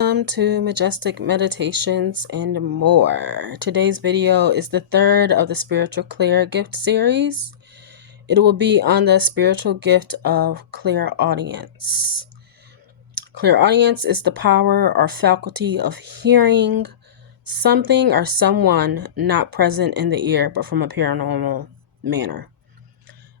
Welcome to Majestic Meditations and more. Today's video is the third of the Spiritual Clair gift series. It will be on the spiritual gift of Clairaudience. Clairaudience is the power or faculty of hearing something or someone not present in the ear but from a paranormal manner.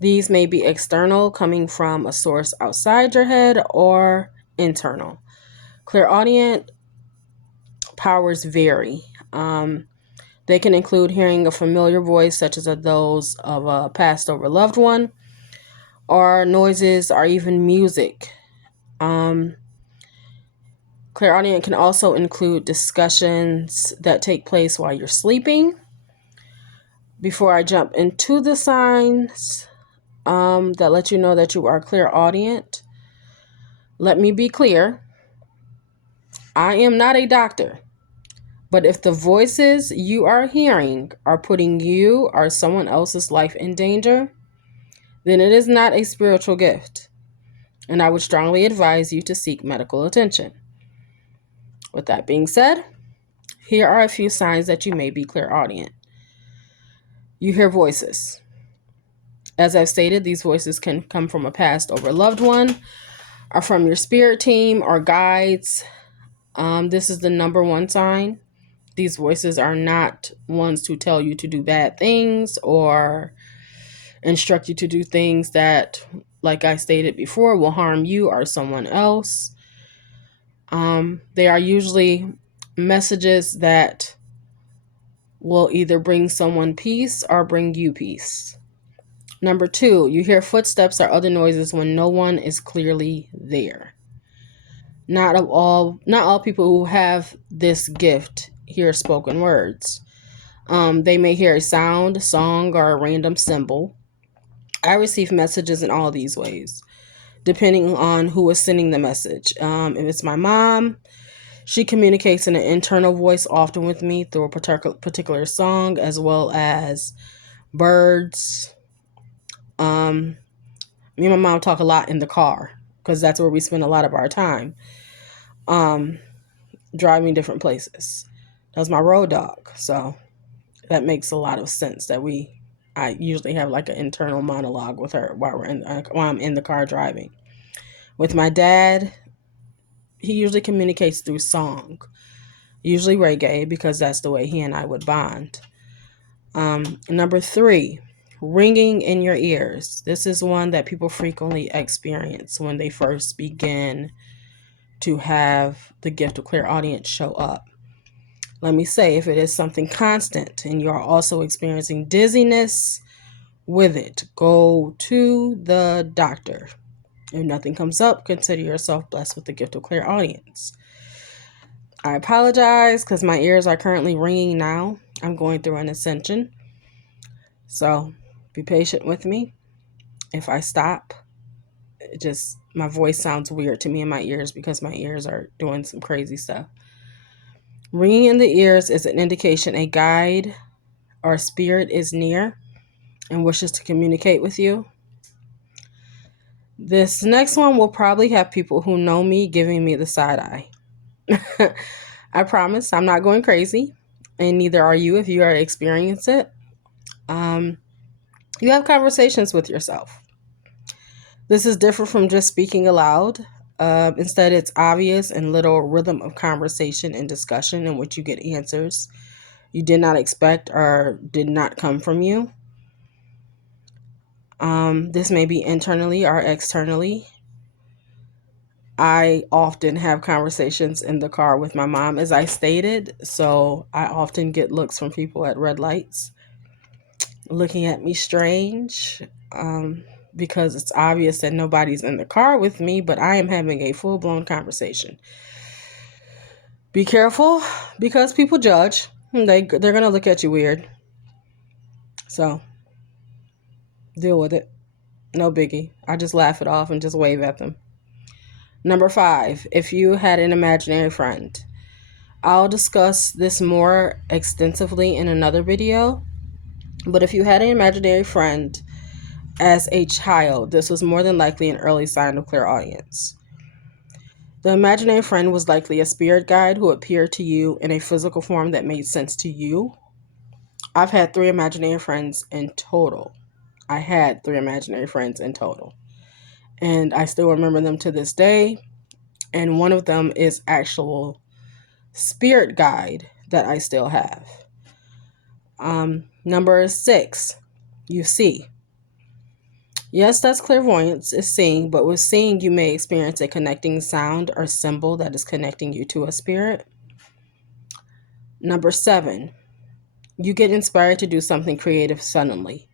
These may be external, coming from a source outside your head, or internal. Clairaudient powers vary. They can include hearing a familiar voice, such as those of a passed over loved one, or noises, or even music. Clairaudient can also include discussions that take place while you're sleeping. Before I jump into the signs that let you know that you are clairaudient, let me be clear. I am not a doctor. But if the voices you are hearing are putting you or someone else's life in danger, then it is not a spiritual gift, and I would strongly advise you to seek medical attention. With that being said, here are a few signs that you may be clairaudient. You hear voices. As I've stated, these voices can come from a past over loved one, or from your spirit team or guides. This is the number one sign. These voices are not ones to tell you to do bad things or instruct you to do things that, like I stated before, will harm you or someone else. They are usually messages that will either bring someone peace or bring you peace. Number 2, you hear footsteps or other noises when no one is clearly there. Not all people who have this gift hear spoken words. They may hear a sound, song, or a random symbol. I receive messages in all these ways, depending on who is sending the message. If it's my mom, she communicates in an internal voice often with me through a particular song, as well as birds. Me and my mom talk a lot in the car because that's where we spend a lot of our time, driving different places. That's my road dog, so that makes a lot of sense that I usually have like an internal monologue with her while I'm in the car driving. With my dad, he usually communicates through song, usually reggae, because that's the way he and I would bond. Number 3, ringing in your ears. This is one that people frequently experience when they first begin to have the gift of clairaudience show up. Let me say, if it is something constant and you're also experiencing dizziness with it, go to the doctor. If nothing comes up, consider yourself blessed with the gift of clairaudience. I apologize because my ears are currently ringing now. I'm going through an ascension. So be patient with me. If I stop, my voice sounds weird to me in my ears because my ears are doing some crazy stuff. Ringing in the ears is an indication a guide or spirit is near and wishes to communicate with you. This next one will probably have people who know me giving me the side eye. I promise I'm not going crazy, and neither are you if you are experiencing it. You have conversations with yourself. This is different from just speaking aloud. Instead, it's obvious and little rhythm of conversation and discussion in which you get answers you did not expect or did not come from you. This may be internally or externally. I often have conversations in the car with my mom, as I stated, so I often get looks from people at red lights looking at me strange, because it's obvious that nobody's in the car with me, but I am having a full-blown conversation. Be careful, because people judge. They're going to look at you weird. So, deal with it. No biggie. I just laugh it off and just wave at them. Number 5, if you had an imaginary friend. I'll discuss this more extensively in another video, but if you had an imaginary friend as a child, this was more than likely an early sign of clairaudience. The imaginary friend was likely a spirit guide who appeared to you in a physical form that made sense to you. I've had 3 imaginary friends in total. I had 3 imaginary friends in total. And I still remember them to this day. And one of them is actual spirit guide that I still have. Number 6, you see. Yes, that's clairvoyance, is seeing, but with seeing, you may experience a connecting sound or symbol that is connecting you to a spirit. Number 7, you get inspired to do something creative suddenly.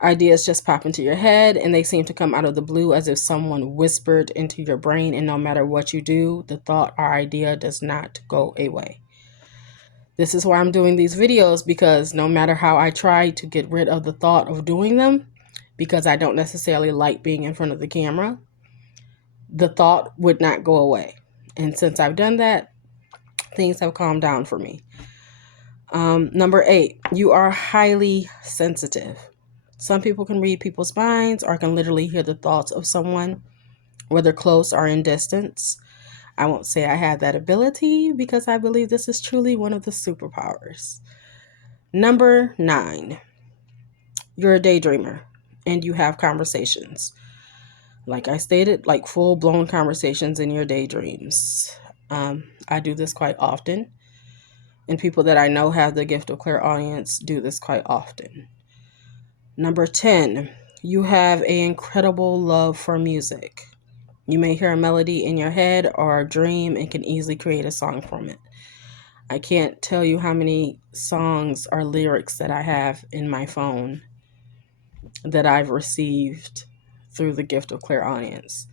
Ideas just pop into your head and they seem to come out of the blue as if someone whispered into your brain, and no matter what you do, the thought or idea does not go away. This is why I'm doing these videos, because no matter how I try to get rid of the thought of doing them, because I don't necessarily like being in front of the camera, the thought would not go away. And since I've done that, things have calmed down for me. Number 8, you are highly sensitive. Some people can read people's minds or can literally hear the thoughts of someone, whether close or in distance. I won't say I have that ability because I believe this is truly one of the superpowers. Number 9, you're a daydreamer and you have conversations. Like I stated, like full-blown conversations in your daydreams. I do this quite often, and people that I know have the gift of clairaudience do this quite often. Number 10, you have an incredible love for music. You may hear a melody in your head or a dream and can easily create a song from it. I can't tell you how many songs or lyrics that I have in my phone that I've received through the gift of clairaudience.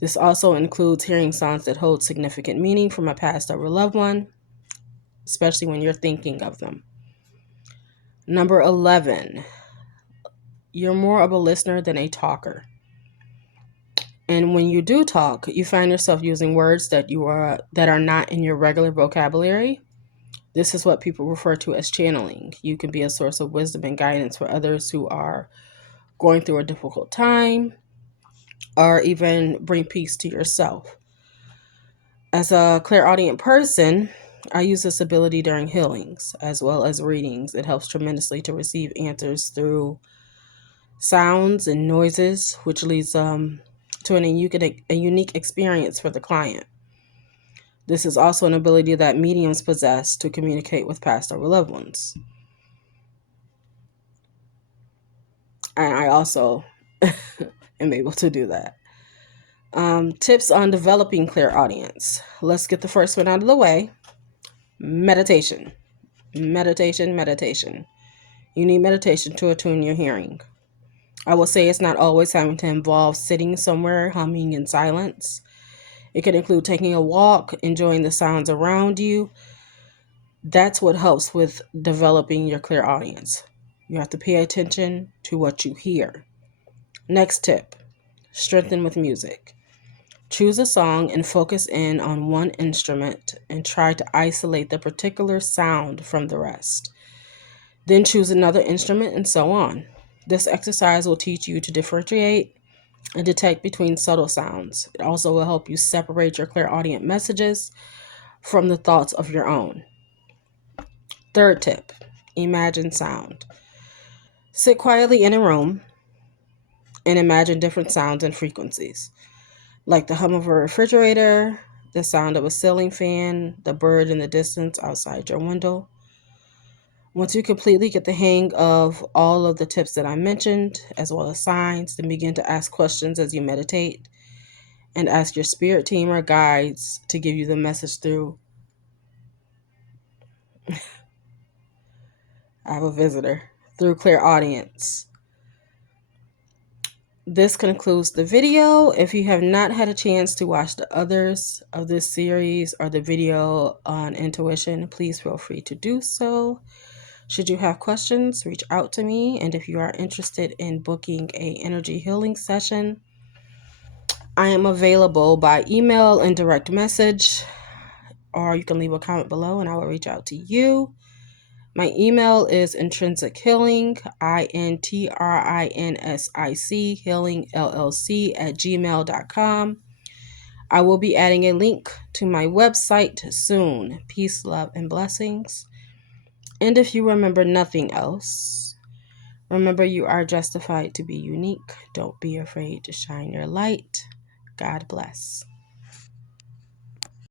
This also includes hearing songs that hold significant meaning from a past or a loved one, especially when you're thinking of them. Number 11, you're more of a listener than a talker. And when you do talk, you find yourself using words that are not in your regular vocabulary. This is what people refer to as channeling. You can be a source of wisdom and guidance for others who are going through a difficult time, or even bring peace to yourself. As a clairaudient person, I use this ability during healings as well as readings. It helps tremendously to receive answers through sounds and noises, which leads to a unique experience for the client. This is also an ability that mediums possess to communicate with past or loved ones. And I also am able to do that. Tips on developing clairaudience. Let's get the first one out of the way. Meditation. Meditation. You need meditation to attune your hearing. I will say it's not always having to involve sitting somewhere humming in silence. It can include taking a walk, enjoying the sounds around you. That's what helps with developing your clairaudience. You have to pay attention to what you hear. Next tip, strengthen with music. Choose a song and focus in on one instrument and try to isolate the particular sound from the rest. Then choose another instrument and so on. This exercise will teach you to differentiate and detect between subtle sounds. It also will help you separate your clairaudient messages from the thoughts of your own. Third tip, imagine sound. Sit quietly in a room and imagine different sounds and frequencies, like the hum of a refrigerator, the sound of a ceiling fan, the bird in the distance outside your window. Once you completely get the hang of all of the tips that I mentioned, as well as signs, then begin to ask questions as you meditate and ask your spirit team or guides to give you the message through. I have a visitor. Through clairaudience. This concludes the video. If you have not had a chance to watch the others of this series or the video on intuition, please feel free to do so. Should you have questions, reach out to me. And if you are interested in booking an energy healing session, I am available by email and direct message, or you can leave a comment below and I will reach out to you. My email is intrinsichealing, INTRINSIC, healing LLC @gmail.com. I will be adding a link to my website soon. Peace, love, and blessings. And if you remember nothing else, remember you are justified to be unique. Don't be afraid to shine your light. God bless.